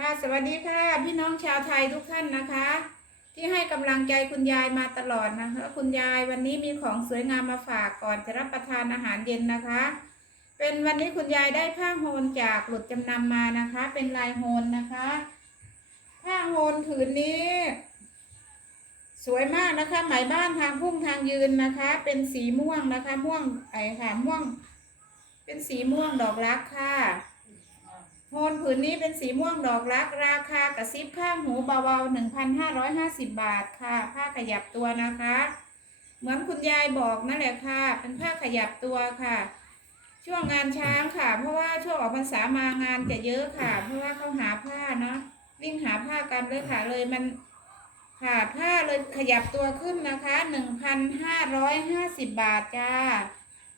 ค่ะสวัสดีค่ะ พี่น้องชาวไทยทุกท่านนะคะ ที่ให้กำลังใจคุณยายมาตลอดนะคะ คุณยายวันนี้มีของสวยงามมาฝากก่อนจะรับประทานอาหารเย็นนะคะ เป็นวันนี้คุณยายได้ผ้าโฮนจากหลุดจำนำมานะคะ เป็นลายโฮนนะคะ ผ้าโฮนผืนนี้ สวยมากนะคะไหมบ้านทางพุ่งทางยืนนะคะ เป็นสีม่วงนะคะ ม่วงไอ้ค่ะม่วง เป็นสีม่วงดอกรักค่ะ โทนผืนนี้เป็นสีม่วงดอกรัก ราคากระซิบข้างหูเบาๆหนึ่งพันห้าร้อยห้าสิบบาทค่ะ ผ้าขยับตัวนะคะ เหมือนคุณยายบอกนั่นแหละค่ะ เป็นผ้าขยับตัวค่ะ ช่วงงานช้างค่ะ เพราะว่าช่วงออกพรรษามางานจะเยอะค่ะ เพราะว่าเขาหาผ้าเนาะวิ่งหาผ้ากันเลยค่ะเลยมันค่ะผ้าเลยขยับตัวขึ้นนะคะหนึ่งพันห้าร้อยห้าสิบบาทจ้า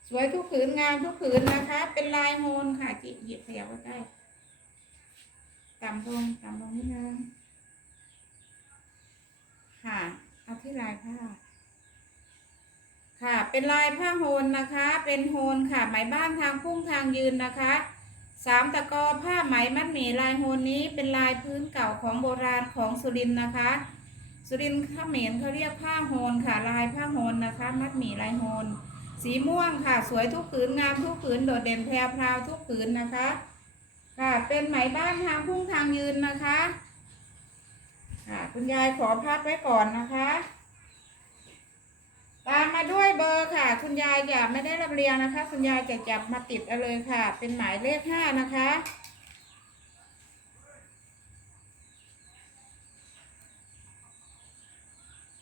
สวยทุกผืนงามทุกผืนนะคะ เป็นลายโฮนค่ะจิหยิบขยับไว้ใกล้ ต่ำลงต่ำลงนิดนึงค่ะเอาที่ลายผ้าค่ะ เป็นลายผ้าโฮนนะคะ เป็นโฮนค่ะ ไหมบ้านทางพุ่งทางยืนนะคะสามตะกอผ้าไหมมัดหมี่ลายโฮนนี้เป็นลายพื้นเก่าของโบราณของสุรินนะคะ สุรินทร์เขมรเขาเรียกผ้าโฮนค่ะ ลายผ้าโฮนนะคะ มัดหมี่ลายโฮนสีม่วงค่ะ สวยทุกผืนงามทุกผืนโดดเด่นแพรวพราวทุกผืนนะคะ ค่ะ เป็นไหมบ้านทางพุ่งทางยืนนะคะ ค่ะคุณยายขอพักไว้ก่อนนะคะ ตามมาด้วยเบอร์ค่ะ คุณยายจะไม่ได้รับเรียงนะคะ คุณยายจะจับมาติดเอาเลยค่ะ เป็นหมายเลขห้านะคะ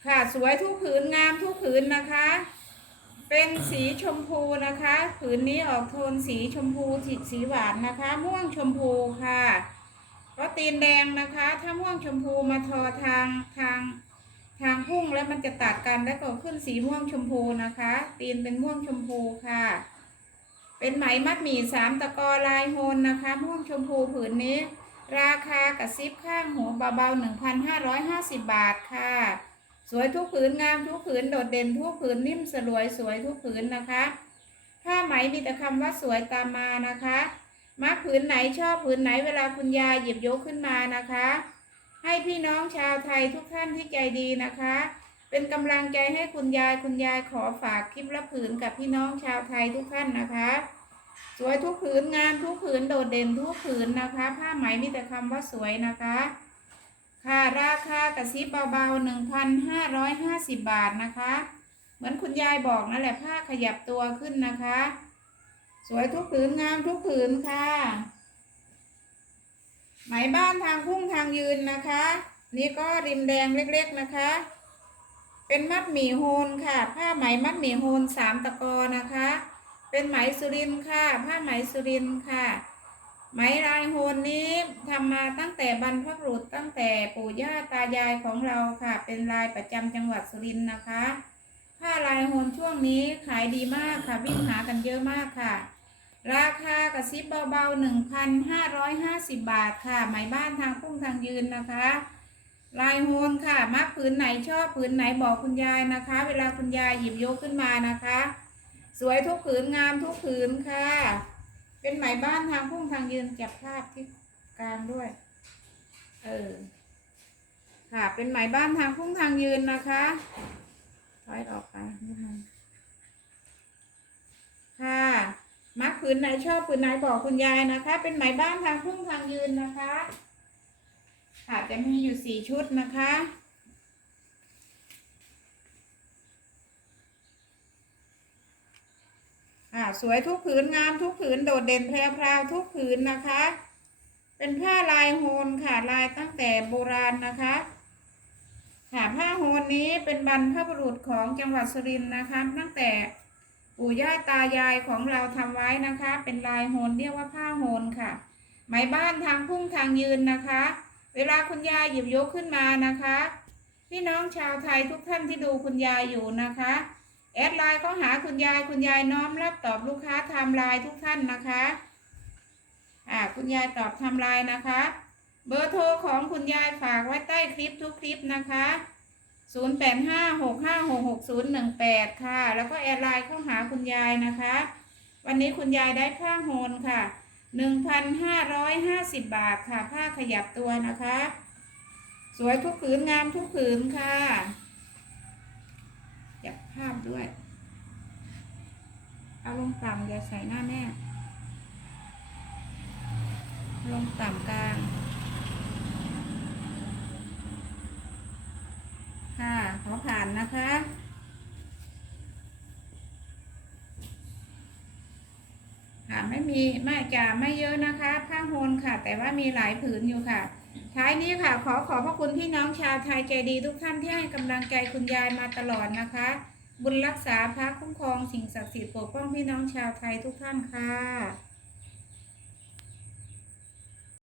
ค่ะ สวยทุกผืนงามทุกผืนนะคะ เป็นสีชมพูนะคะ ผืนนี้ออกโทนสีชมพูสีสีหวานนะคะ ม่วงชมพูค่ะเพราะตีนแดงนะคะ ถ้าม่วงชมพูมาทอทางทางทางพุ่งแล้วมันจะตัดกันแล้วก็ขึ้นสีม่วงชมพูนะคะ ตีนเป็นม่วงชมพูค่ะ เป็นไหมมัดหมี่สามตะกอลายโฮนนะคะ ม่วงชมพูผืนนี้ ราคากระซิบข้างหัวเบาๆหนึ่งพันห้าร้อยห้าสิบบาทค่ะ สวยทุกผืนงามทุกผืนโดดเด่นทุกผืนนิ่มสลวยสวยทุกผืนนะคะผ้าไหมมีแต่คำว่าสวยตามมานะคะมักผืนไหนชอบผืนไหนเวลาคุณยายหยิบยกขึ้นมานะคะ ให้พี่น้องชาวไทยทุกท่านที่ใจดีนะคะ เป็นกำลังใจให้คุณยายคุณยายขอฝากคลิปละผืนกับพี่น้องชาวไทยทุกท่านนะคะ สวยทุกผืนงามทุกผืนโดดเด่นทุกผืนนะคะ ผ้าไหมมีแต่คำว่าสวยนะคะ ค่ะราคากระซิบเบาๆหนึ่งพันห้าร้อยห้าสิบบาทนะคะ เหมือนคุณยายบอกนั่นแหละผ้าขยับตัวขึ้นนะคะ สวยทุกผืนงามทุกผืนค่ะ ไหมบ้านทางพุ่งทางยืนนะคะ นี่ก็ริมแดงเล็กๆนะคะ เป็นมัดหมี่โฮนค่ะ ผ้าไหมมัดหมี่โฮนสามตะกอนะคะ เป็นไหมสุรินค่ะ ผ้าไหมสุรินค่ะ ไหมลายโฮนนี้ทำมาตั้งแต่บรรพบุรุษตั้งแต่ปู่ย่าตายายของเราค่ะ เป็นลายประจำจังหวัดสุรินทร์นะคะผ้าลายโฮนช่วงนี้ขายดีมากค่ะวิ่งหากันเยอะมากค่ะ ราคากระซิบเบาๆหนึ่งพันห้าร้อยห้าสิบบาทค่ะไหมบ้านทางพุ่งทางยืนนะคะ ลายโฮนค่ะ มักผืนไหนชอบผืนไหนบอกคุณยายนะคะ เวลาคุณยายหยิบยกขึ้นมานะคะ สวยทุกผืนงามทุกผืนค่ะ เป็นไหมบ้านทางพุ่งทางยืนจับภาพที่กลางด้วย เออ ค่ะ เป็นไหมบ้านทางพุ่งทางยืนนะคะถอยออกไปนิดนึงค่ะมักผืนไหนชอบผืนไหนบอกคุณยายนะคะ เป็นไหมบ้านทางพุ่งทางยืนนะคะ ค่ะจะมีอยู่สี่ชุดนะคะ อ่า สวยทุกผืนงามทุกผืนโดดเด่นแพรวพราวทุกผืนนะคะ เป็นผ้าลายโฮนค่ะลายตั้งแต่โบราณนะคะค่ะผ้าโฮนนี้เป็นบรรพบุรุษของจังหวัดสุรินทร์นะคะ ตั้งแต่ปู่ย่าตายายของเราทำไว้นะคะ เป็นลายโฮนเรียกว่าผ้าโฮนค่ะไหมบ้านทางพุ่งทางยืนนะคะ เวลาคุณยายหยิบยกขึ้นมานะคะ พี่น้องชาวไทยทุกท่านที่ดูคุณยายอยู่นะคะ แอดไลน์เขาหาคุณยายคุณยายน้อมรับตอบลูกค้าไทม์ไลน์ทุกท่านนะคะ อ่าคุณยายตอบไทม์ไลน์นะคะ เบอร์โทรของคุณยายฝากไว้ใต้คลิปทุกคลิปนะคะ 0856566018 ค่ะ แล้วก็แอดไลน์เข้าหาคุณยายนะคะ วันนี้คุณยายได้ผ้าโฮนค่ะหนึ่งพันห้าร้อยห้าสิบบาทค่ะ ผ้าขยับตัวนะคะ สวยทุกผืนงามทุกผืนค่ะ ภาพด้วย เอาลงต่ำอย่าใส่หน้าแน่ลงต่ำกลางค่ะขอผ่านนะคะค่ะไม่มีไม่จะไม่เยอะนะคะผ้าโฮลค่ะ แต่ว่ามีหลายผืนอยู่ค่ะ ท้ายนี้ค่ะ ขอขอบพระคุณพี่น้องชาวไทยใจดีทุกท่านที่ให้กำลังใจคุณยายมาตลอดนะคะ บุญรักษาพระคุ้มครองสิ่งศักดิ์สิทธิ์ปกป้องพี่น้องชาวไทยทุกท่านค่ะ